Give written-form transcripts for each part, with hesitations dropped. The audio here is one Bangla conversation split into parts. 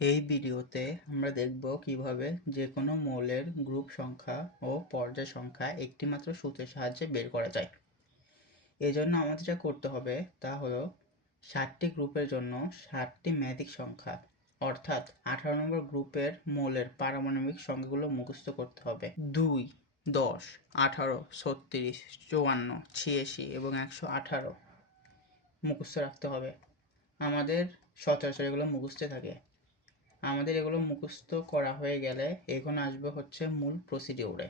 এই ভিডিওতে আমরা দেখব কিভাবে যে কোনো মৌলের গ্রুপ সংখ্যা ও পর্যায় সংখ্যা একটিমাত্র সূত্রের সাহায্যে বের করা যায়। এজন্য আমাদের যা করতে হবে তা হলো 7টি গ্রুপের জন্য 7টি ম্যাজিক সংখ্যা অর্থাৎ 18 নম্বর গ্রুপের মৌলের পারমাণবিক সংখ্যাগুলো মুখস্থ করতে হবে। 2, 10, 18, 36, 54, 86 এবং 118 মুখস্থ রাখতে হবে। আমাদের সচরাচর এগুলো মুখস্থ থাকে। আমাদের এগুলো মুখস্থ করা হয়ে গেলে এখন আসবে হচ্ছে মূল প্রসিডিউরে।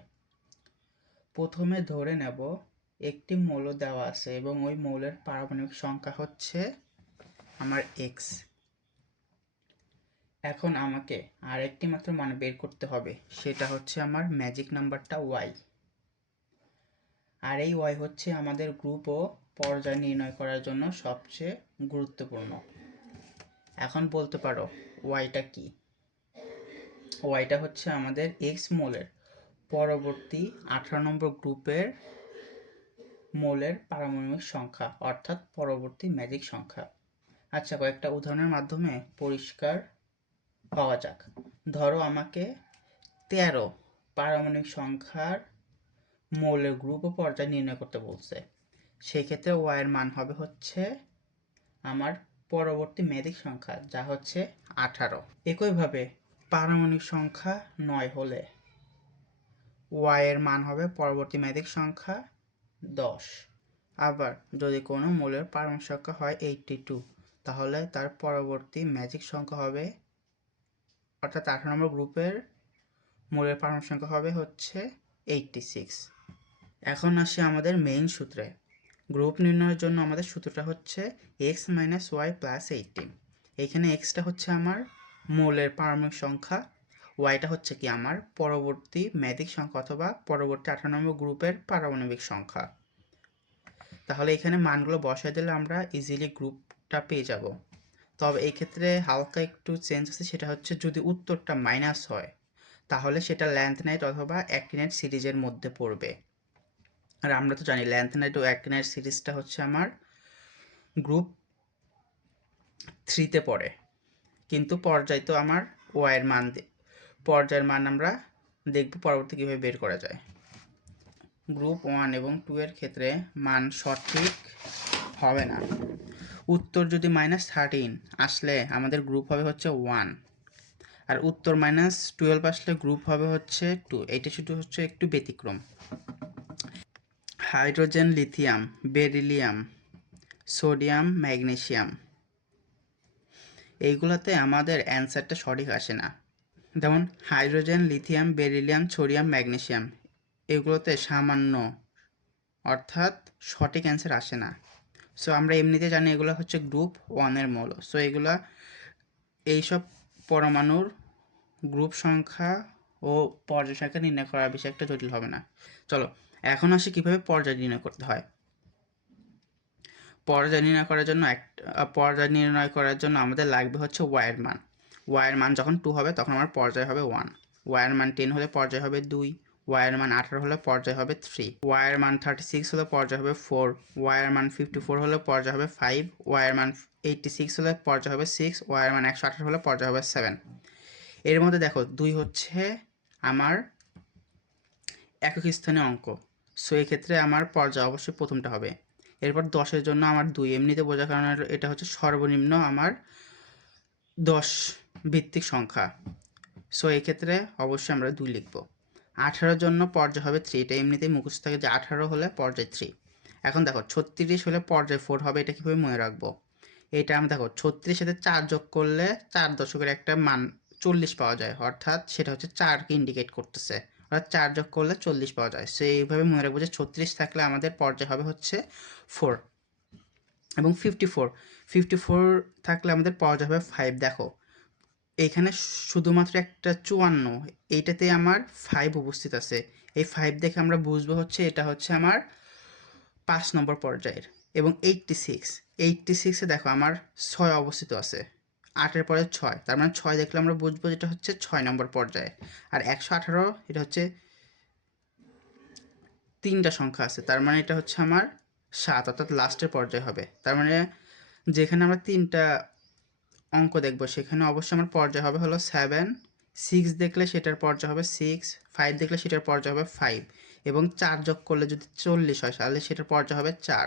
প্রথমে ধরে নেব একটি মৌল দেওয়া আছে এবং ওই মৌলের পারমাণবিক সংখ্যা হচ্ছে আমার এক্স। এখন আমাকে আরেকটি মাত্র মান বের করতে হবে, সেটা হচ্ছে আমার ম্যাজিক নাম্বারটা ওয়াই। আর এই ওয়াই হচ্ছে আমাদের গ্রুপ ও পর্যায় নির্ণয় করার জন্য সবচেয়ে গুরুত্বপূর্ণ। এখন বলতে পারো ওয়াইটা কি? ওয়াইটা হচ্ছে আমাদের এক্স মৌলের পরবর্তী 18 নম্বর গ্রুপের মৌলের পারমাণবিক সংখ্যা অর্থাৎ পরবর্তী ম্যাজিক সংখ্যা। আচ্ছা, কয়েকটা উদাহরণের মাধ্যমে পরিষ্কার পাওয়া যাক। ধরো আমাকে 13 পারমাণবিক সংখ্যার মৌলের গ্রুপ ও পর্যায় নির্ণয় করতে বলছে। সেক্ষেত্রে ওয়াই এর মান হবে হচ্ছে আমার পরবর্তী ম্যাজিক সংখ্যা, যা হচ্ছে 18। একইভাবে পারমাণবিক সংখ্যা 9 হলে ওয়াই এর মান হবে পরবর্তী ম্যাজিক সংখ্যা 10। আবার যদি কোনো মৌলের পারমাণবিক সংখ্যা হয় 82, তাহলে তার পরবর্তী ম্যাজিক সংখ্যা হবে অর্থাৎ 18 নম্বর গ্রুপের মৌলের পারমাণবিক সংখ্যা হবে হচ্ছে 86। এখন আসি আমাদের মেইন সূত্রে। গ্রুপ নির্ণয়ের জন্য আমাদের সূত্রটা হচ্ছে x মাইনাস ওয়াই প্লাস 18। এইখানে এক্সটা হচ্ছে আমার মৌলের পারমাণবিক সংখ্যা, ওয়াইটা হচ্ছে কি আমার পরবর্তী ম্যাজিক সংখ্যা অথবা পরবর্তী 18 নম্বর গ্রুপের পারমাণবিক সংখ্যা। তাহলে এখানে মানগুলো বসায় দিলে আমরা ইজিলি গ্রুপটা পেয়ে যাব। তবে এই ক্ষেত্রে হালকা একটু চেঞ্জ আছে, সেটা হচ্ছে যদি উত্তরটা মাইনাস হয় তাহলে সেটা ল্যান্থনাইট অথবা অ্যাক্টিনাইট সিরিজের মধ্যে পড়বে। আর আমরা তো জানি ল্যান্থনাইট ও অ্যাক্টিনাইট সিরিজটা হচ্ছে আমার গ্রুপ 3তে পড়ে। কিন্তু পর্যায় তো আমার ওয়াইয়ের মান পর্যায়ের মান আমরা দেখব পরবর্তী কীভাবে বের করা যায়। গ্রুপ 1 এবং 2 এর ক্ষেত্রে মান সঠিক হবে না। উত্তর যদি -13 আসলে আমাদের গ্রুপ হবে হচ্ছে 1, আর উত্তর -12 আসলে গ্রুপ হবে হচ্ছে 2। এটা শুধু হচ্ছে একটু ব্যতিক্রম। Hydrogen, lithium, beryllium, sodium, magnesium, এইগুলোতে আমাদের অ্যান্সারটা সঠিক আসে না। যেমন hydrogen, lithium, beryllium, sodium, magnesium, এগুলোতে সামান্য অর্থাৎ সঠিক অ্যান্সার আসে না। সো আমরা এমনিতে জানি এগুলো হচ্ছে গ্রুপ 1 মৌল। সো এইসব পরমাণুর গ্রুপ সংখ্যা ও পর্যায় সংখ্যা নির্ণয় করা বেশি একটা জটিল হবে না। চলো এখন আসি কিভাবে পর্যায় নির্ণয় করতে হয়। পর্যায় নির্ণয় করার জন্য আমাদের লাগবে হচ্ছে ওয়াইয়ের মান। ওয়াইয়ের মান যখন 2 হবে তখন আমার পর্যায় হবে 1। ওয়াইয়ের মান 10 হলে পর্যায় হবে 2। ওয়াইয়ের মান 18 হলে পর্যায় হবে 3। ওয়াইয়ের মান 36 হলে পর্যায় হবে 4। ওয়াইয়ের মান 54 হলে পর্যায় হবে 5। ওয়াইয়ের মান 86 হলে পর্যায় হবে 6। ওয়াইয়ের মান 118 হলে পর্যায় হবে 7। এর মধ্যে দেখো 2 হচ্ছে আমার একক স্থানীয় অঙ্ক। সো এক্ষেত্রে আমার পর্যায় অবশ্যই প্রথমটা হবে। এরপর 10-এর জন্য আমার 2 এমনিতে বোঝার কারণে এটা হচ্ছে সর্বনিম্ন আমার 10 ভিত্তিক সংখ্যা। সো এক্ষেত্রে অবশ্যই আমরা 2 লিখব। 18-এর জন্য পর্যায় হবে 3, এটা এমনিতেই মুখস্থ থাকে যে 18 হলে পর্যায় 3। এখন দেখো 36 হলে পর্যায় 4 হবে, এটা কীভাবে মনে রাখবো? এটা আমি দেখো 36 সাথে 4 যোগ করলে 4 দশকের একটা মান 40 পাওয়া যায়, অর্থাৎ সেটা হচ্ছে 4কে ইন্ডিকেট করতেছে, অর্থাৎ 4 যোগ করলে 40 পাওয়া যায়। সো এইভাবে মনে রাখবো যে 36 থাকলে আমাদের পর্যায় হবে হচ্ছে 4 এবং 54 থাকলে আমাদের পর্যায় হবে 5। দেখো এইখানে শুধুমাত্র একটা 54, এইটাতে আমার 5 উপস্থিত আছে। এই 5 দেখে আমরা বুঝবো হচ্ছে এটা হচ্ছে আমার 5 নম্বর পর্যায়ের। এবং 86-এ দেখো আমার 6 অবস্থিত আছে, 8-এর পরে 6, তার মানে 6 দেখলে আমরা বুঝবো যেটা হচ্ছে 6 নম্বর পর্যায়ে। আর 118 এটা হচ্ছে 3টা সংখ্যা আছে, তার মানে এটা হচ্ছে আমার 7, অর্থাৎ লাস্টের পর্যায়ে হবে। তার মানে যেখানে আমরা 3টা অঙ্ক দেখব সেখানে অবশ্যই আমার পর্যায় হবে হলো 7, 6 দেখলে সেটার পর্যায় হবে 6, 5 দেখলে সেটার পর্যায় হবে 5 এবং 4 যোগ করলে যদি 40 হয় তাহলে সেটার পর্যায় হবে 4।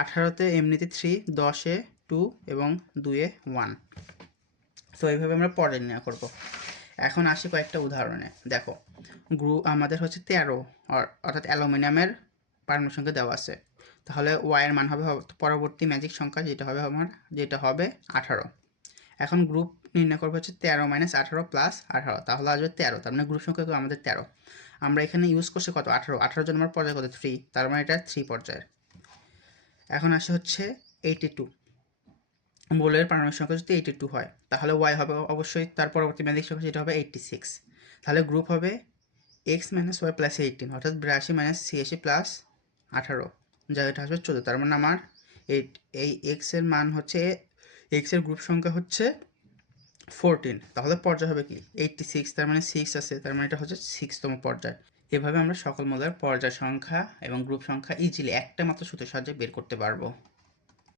18তে এমনিতে 3, 10-এ 2 এবং 2-এ 1। তো এইভাবে আমরা পর্যায় নির্ণয় করব। এখন আসি কয়েকটা উদাহরণে। দেখো গ্রুপ আমাদের হচ্ছে 13 অর্থাৎ অ্যালুমিনিয়ামের পারমাণবিক সংখ্যা দেওয়া আছে। তাহলে ওয়াইয়ের মান হবে পরবর্তী ম্যাজিক সংখ্যা যেটা হবে 18। এখন গ্রুপ নির্ণয় করবো হচ্ছে 13 - 18 + 18, তাহলে আসবে 13। তার মানে গ্রুপ সংখ্যা আমাদের 13। আমরা এখানে ইউজ করছি কত 18, 18 জন আমার পর্যায় কত 3, তার মানে এটা 3 পর্যায়ের। এখন আসে হচ্ছে 82, মৌলের পারমাণবিক সংখ্যা যদি 82 হয় তাহলে ওয়াই হবে অবশ্যই তার পরবর্তী ম্যাজিক সংখ্যা যেটা হবে 86। তাহলে গ্রুপ হবে x - y + 18 অর্থাৎ 82 - 86 + 18, যেটা আসবে 14। তার মানে আমার এই x এর মান হচ্ছে x এর গ্রুপ সংখ্যা হচ্ছে 14। তাহলে পর্যায় হবে কি 86, তার মানে 6 আছে, তার মানে এটা হচ্ছে 6তম পর্যায়। এভাবে আমরা সকল মৌলের পর্যায় সংখ্যা এবং গ্রুপ সংখ্যা ইজিলি একটা মাত্র সূত্রের সাহায্যে বের করতে পারবো।